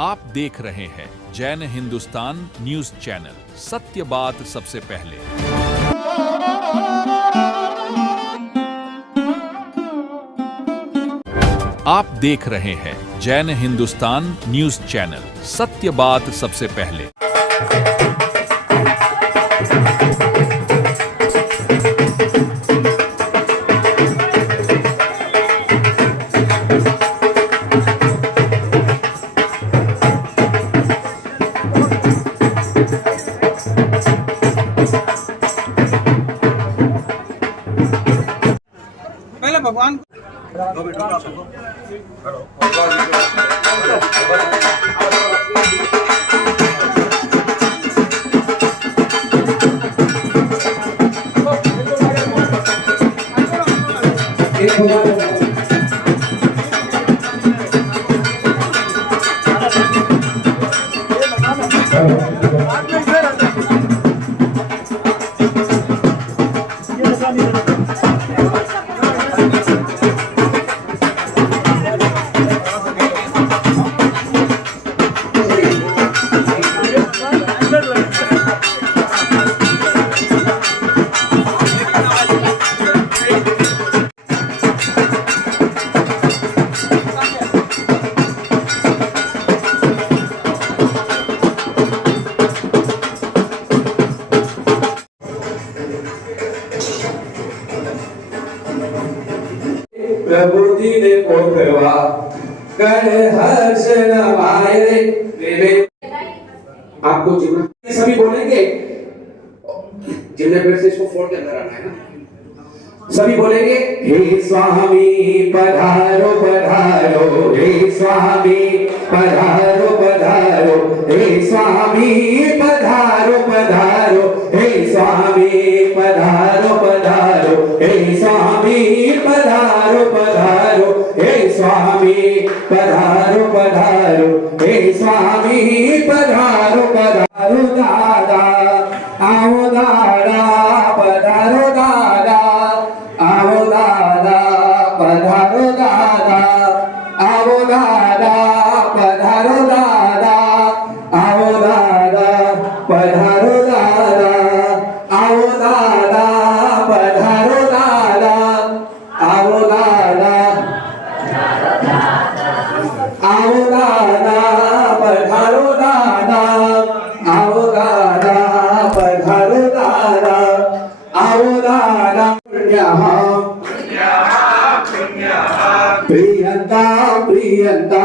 आप देख रहे हैं जैन हिंदुस्तान न्यूज चैनल, सत्य बात सबसे पहले। आप देख रहे हैं जैन हिंदुस्तान न्यूज चैनल, सत्य बात सबसे पहले। पहले भगवान प्रभु जी ने पोखवा कर हर्ष नवाए रे। आपको जिम्ना सभी बोलेंगे, जिम्ने पेड़ से इसको फोड़ के अंदर आना है ना। सभी बोलेंगे, हे स्वामी पधारो पधारो, हे स्वामी पधारो पधारो, हे स्वामी पधारो पधारो, हे स्वामी पधारो पधारो, हे स्वामी पधारो पधारो, हे स्वामी पधारो पधारो, हे स्वामी पधारो पधारो। दादा आओ दादा पधारो, दादा आओ दादा पधारो, दादा आओ दादा पधारो, दादा आओ दादा पधारो, दादा आओ दादा पधारो, दादा आओ दादा आओ दादा पधारो, दादा आओ दादा पधारो, दादा आओ दादा। प्रियंता प्रियंता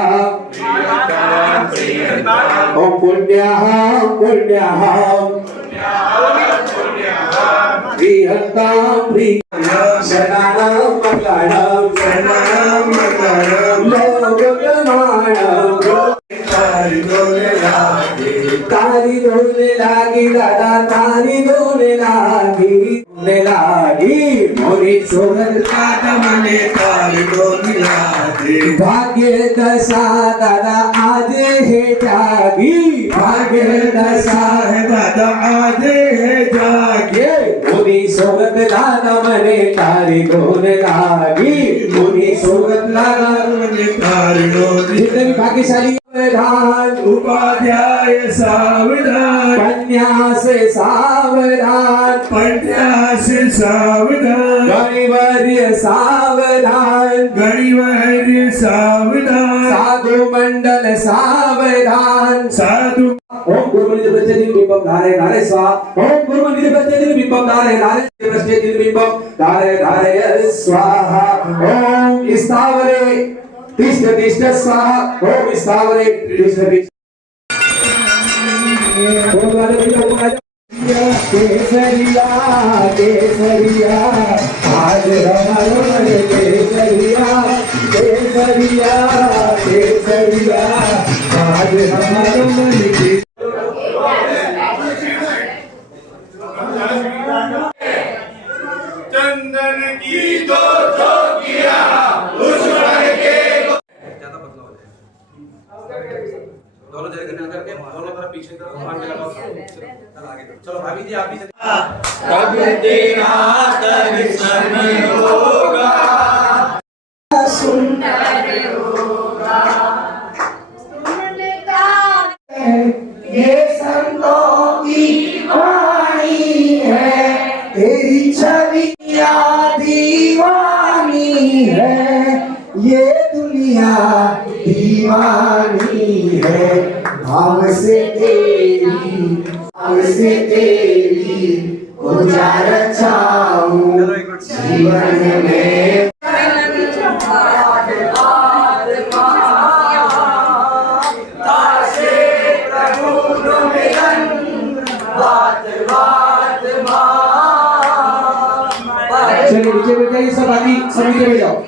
ओम पुण्यः पुण्यः प्रियंता प्रियं शरणं मंगलं शरणं मंगलं लोकमानं तारी डोले लागी दादा, तारी डोले लागी मोरी सोहर दादा मने तारी डोले लागी। भाग्य दशा दादा आज है जागी, भाग्य दशा है दादा आज है जागी। मोरी सोहर दादा मने तारी डोले लागी, मोरी सोहर दादा मने तारी डोले। जितने भी भाग्यशाली सावधान उपाध्याय सावधान, कन्या से सावधान, कन्या से सावधान, गणिवर्य सावधान, गणिवर्य सावधान, साधु मंडल सावधान, साधु। ओम गुरुमनिधि प्रत्यदिन बिंबम धारे धारे स्वाहा, ओम गुरुमनिधि प्रत्यदिन बिंबम धारे धारे प्रत्यदिन बिंबम धारे धारे स्वाहा। ओम स्थावरे तिष्ठ तिष्ठ स्वाहा, ओम स्थावरे तिष्ठ तिष्ठ। केसरिया केसरिया आज हमारो मन केसरिया, केसरिया केसरिया आज हमारो मन के। चंदन की दो किया उस के दोनों जगह करके दोनों तरफ पीछे करो, आगे लगाओ, चलो भाभी जी आप भी। कब तेरा दर्शन होगा सुंदर होगा, तुमने कहा ये दुनिया दीवानी है, हमसे तेरी गुजार चाहूं जीवन में। चलिए नीचे बैठ जाइए, सब आदमी सब नीचे बैठ जाओ।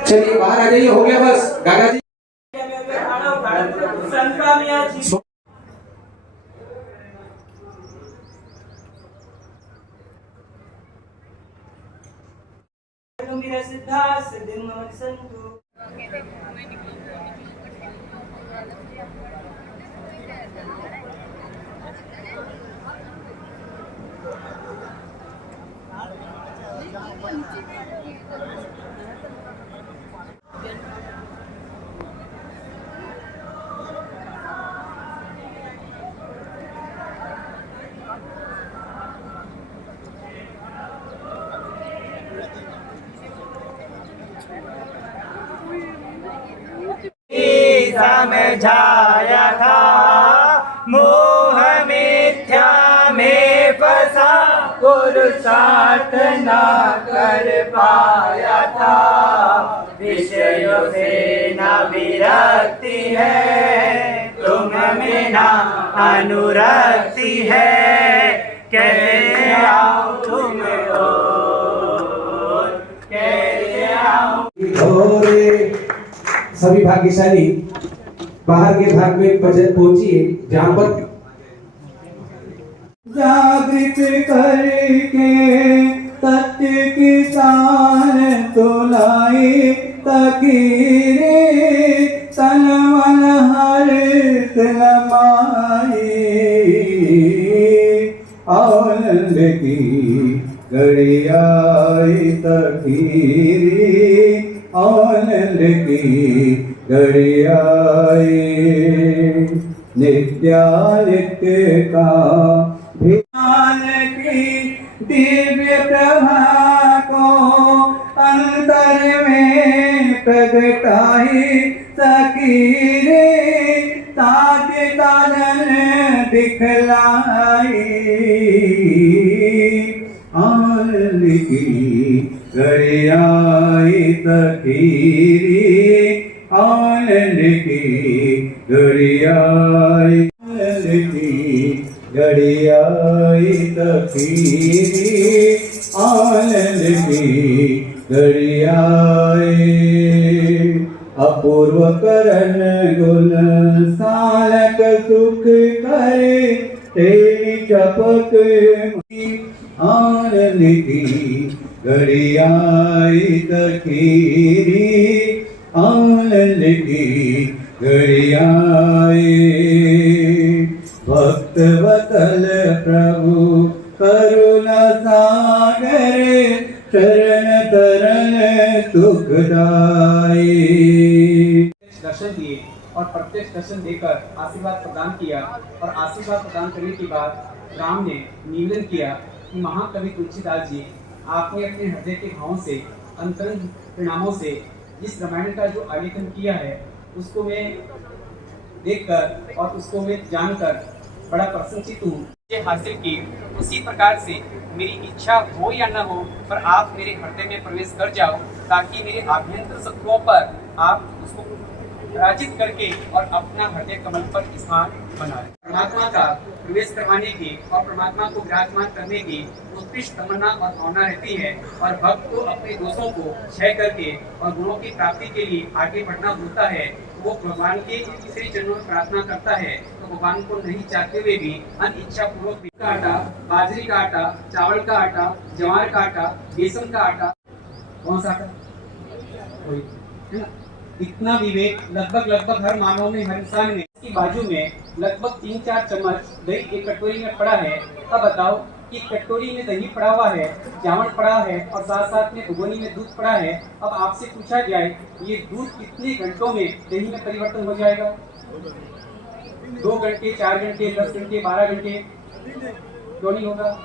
चलिए बाहर आ जाइए, हो गया बस। गागा जी समझाया था, मोह मिथ्या में फंसा, पुरुषार्थ ना कर पाया था। विषयों से न विरक्ति है, तुम में ना अनुरक्ति है, कैसे आऊं तुम और कैसे आऊं। सभी भाग्यशाली बाहर के भाग में पहुंचिए जहां पर जागृत करके सत्य की शान तुलाए, तकीरे तन मन हर्ष लमाए। आनंद की घड़ी आई तकीरे, आनंद की घड़ी आई। नित्यानित्य का ध्यान की दिव्य प्रभा को अंतर में प्रगटाई, सकीरे ताज ताजन दिखलाई। आनंद की घड़ी आई तकीरी, आनंद की घड़ी आई, आनंद की घड़ी आई तकीरी, आनंद की घड़ी आई। अपूर्व करण गुण सालक सुख करे, तेरी चपक आनंद की घड़ी आई तकीरी, आनंद की घड़ी आई। भक्त वत्सल प्रभु करुणा सागर, शरण तरन सुखदाई। दर्शन दिए और प्रत्यक्ष दर्शन देकर आशीर्वाद प्रदान किया, और आशीर्वाद प्रदान करने के बाद राम ने निवेदन किया कि महाकवि तुलसीदास जी, आपने अपने हृदय के भावों से, अंतरंग परिणामों से जिस रामायण का जो आलेखन किया है, उसको मैं देखकर और उसको मैं जानकर बड़ा प्रसन्नचित हूँ। ये हासिल की उसी प्रकार से मेरी इच्छा हो या न हो, पर आप मेरे हृदय में प्रवेश कर जाओ, ताकि मेरे आभ्यंतर शत्रुओं पर आप उसको पराजित करके और अपना हृदय कमल पर स्थान बना लें। परमात्मा का प्रवेश करवाने की और परमात्मा को विराजमान करने की उत्कृष्ट तमन्ना और भावना रहती है, और भक्त को अपने दोषों को क्षय करके और गुणों की प्राप्ति के लिए आगे बढ़ना होता है। वो भगवान के श्री चरणों में प्रार्थना करता है तो भगवान को नहीं चाहते हुए भी अनिच्छा पूर्वक का आटा, बाजरे का आटा, चावल का आटा, ज्वार का आटा, बेसन का आटा, कौन सा आटा, कोई है ना, इतना विवेक लगभग हर मानव में, हर इंसान में। इसकी बाजू में लगभग 3-4 चम्मच दही एक कटोरी में पड़ा है। अब बताओ कि कटोरी में दही पड़ा हुआ है, चावल पड़ा है और साथ में भगोनी में दूध पड़ा है। अब आपसे पूछा जाए ये दूध कितने घंटों में दही में परिवर्तन हो जाएगा? 2 घंटे, 4 घंटे, 10 घंटे, 12 घंटे, क्यों नहीं होगा?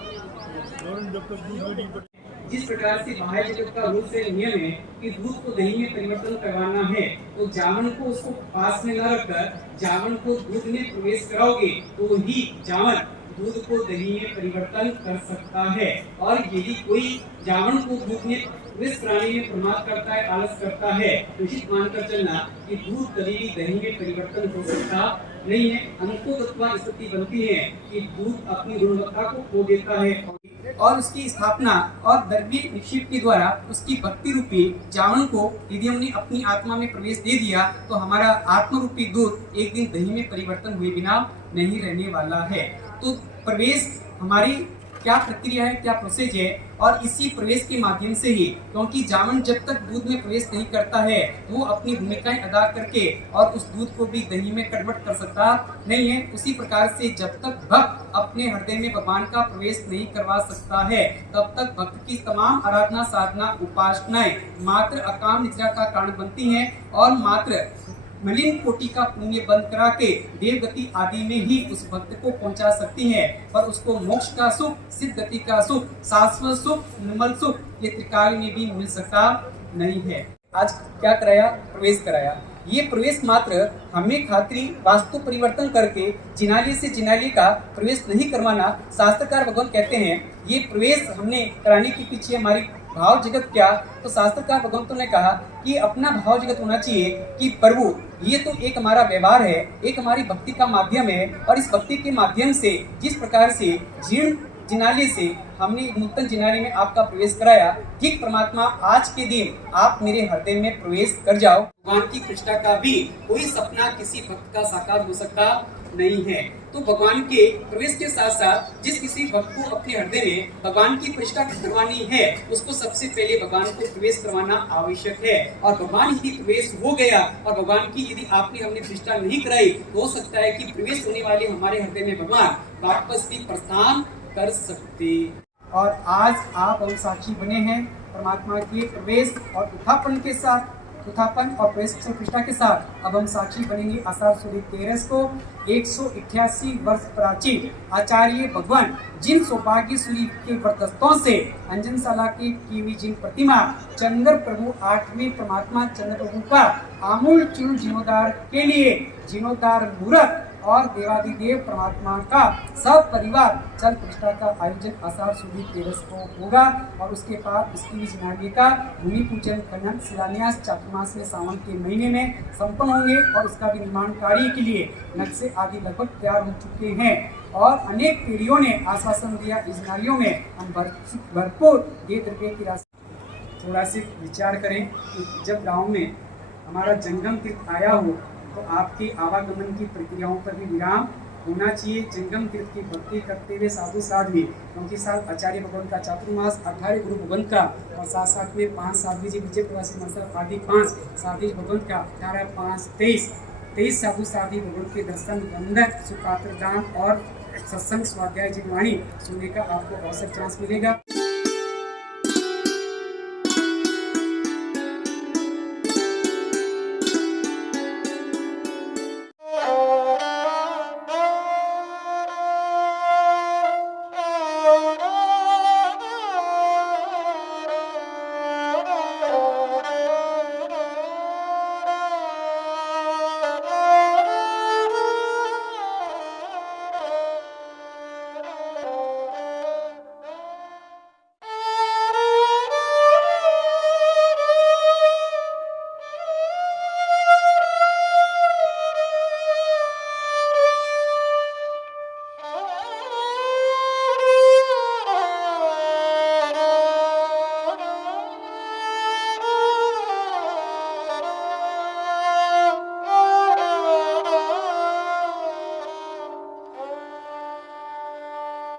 जिस प्रकार से बाह्य जगत का रूप से नियम है कि दूध को दही में परिवर्तन करवाना है, तो जावन को उसको पास में न रखकर जावन को दूध में प्रवेश कराओगे तो ही जावन दूध को दही में परिवर्तन कर सकता है। और यदि कोई जावन को दूध में प्रवेश कराने में प्रमाद करता है, आलस करता है, तो निश्चित मानकर चलना कि दूध कभी भी दही में परिवर्तन हो सकता नहीं है। अंततः स्थिति बनती है कि दूध अपनी गुणवत्ता को खो देता है और उसकी स्थापना और द्रव्य निक्षेप के द्वारा उसकी भक्ति रूपी जावन को यदि हमने अपनी आत्मा में प्रवेश दे दिया तो हमारा आत्म रूपी दूध एक दिन दही में परिवर्तन हुए बिना नहीं रहने वाला है। तो प्रवेश हमारी क्या प्रक्रिया है, क्या प्रोसेस है, और इसी प्रवेश के माध्यम से ही, क्योंकि जावन जब तक दूध में प्रवेश नहीं करता है वो अपनी भूमिकाएं अदा करके और उस दूध को भी दही में कन्वर्ट कर सकता नहीं है। उसी प्रकार से जब तक भक्त अपने हृदय में भगवान का प्रवेश नहीं करवा सकता है तब तक भक्त की तमाम आराधना, साधना, उपासनाएं मात्र अकाम निद्रा का कारण बनती हैं और मात्र मलिन कोटि का पुण्य बंद करा के देवगति आदि में ही उस भक्त को पहुंचा सकती है, पर उसको मोक्ष का सुख, सिद्ध गति का सुख, शाश्वत सुख, निर्मल सुख ये त्रिकाल में भी मिल सकता नहीं है। आज क्या कराया? प्रवेश कराया। ये प्रवेश मात्र हमें खातिर वास्तु परिवर्तन करके जिनाली से जिनाली का प्रवेश नहीं करवाना। शास्त्रकार भगवान कहते हैं ये प्रवेश हमने कराने के पीछे हमारी भाव जगत क्या, तो शास्त्रकार भगवंतों ने कहा कि अपना भाव जगत होना चाहिए कि प्रभु ये तो एक हमारा व्यवहार है, एक हमारी भक्ति का माध्यम है, और इस भक्ति के माध्यम से जिस प्रकार से जीर्ण जिनाली से हमने नूतन जिनाली में आपका प्रवेश कराया, ठीक परमात्मा आज के दिन आप मेरे हृदय में प्रवेश कर जाओ। भगवान की प्रतिष्ठा का भी कोई सपना किसी भक्त का साकार हो सकता नहीं है। तो भगवान के प्रवेश के साथ साथ जिस किसी भक्त को अपने हृदय में भगवान की प्रतिष्ठा करवानी है उसको सबसे पहले भगवान को प्रवेश करवाना आवश्यक है। और भगवान यदि प्रवेश हो गया और भगवान की यदि आपने हमने प्रतिष्ठा नहीं कराई तो हो सकता है कि प्रवेश होने वाले हमारे हृदय में भगवान वापस भी प्रस्थान कर सकते। और आज आप हम साक्षी बने हैं परमात्मा के प्रवेश और उत्थापन के साथ, उत्थापन और प्रवेश प्रतिष्ठा के साथ अब हम साक्षी बनेंगे आषाढ़ शुद्ध 13 को 188 वर्ष प्राचीन आचार्य भगवान जिन सौभाग्यश्री के व्रतस्थों से अंजनशाला के कीवी जिन प्रतिमा चंद्र प्रभु 8वें परमात्मा चंद्र प्रभु का आमूल चूर्ण जीर्णोद्धार के लिए जीर्णोद्धार मूर्त और देवादिदेव परमात्मा का सब परिवार चल प्रतिष्ठा का आयोजन आषाढ़ शुद्ध 13 को होगा। और उसके बाद इसकी जिनाली का भूमि पूजन, खनन, शिलान्यास चातुर्मास में सावन के महीने में संपन्न होंगे और उसका भी निर्माण कार्य के लिए नक्शे आदि लगभग तैयार हो चुके हैं और अनेक पीढ़ियों ने आश्वासन दिया इस जिनालियों में हम भरपूर दे द्रव्य की राशि। थोड़ा सा विचार करें कि जब गाँव में हमारा जंगम तीर्थ आया हो तो आपके आवागमन की प्रक्रियाओं पर भी विराम होना चाहिए। जंगम तीर्थ की भक्ति करते हुए साधु साध्वी, क्योंकि साल आचार्य भगवान का चातुर्मास 18 गुरु भगवान का और साथ में 5 साध्वी जी विजय प्रवासी मंसल आदि 5 साध्वी भगवान का 18, 5, 23 साधु साध्वी भगवान के दर्शन, बंधन, सुपात्र दान और सत्संग स्वाध्याय जिनवाणी सुनने का आपको अवसर चांस मिलेगा।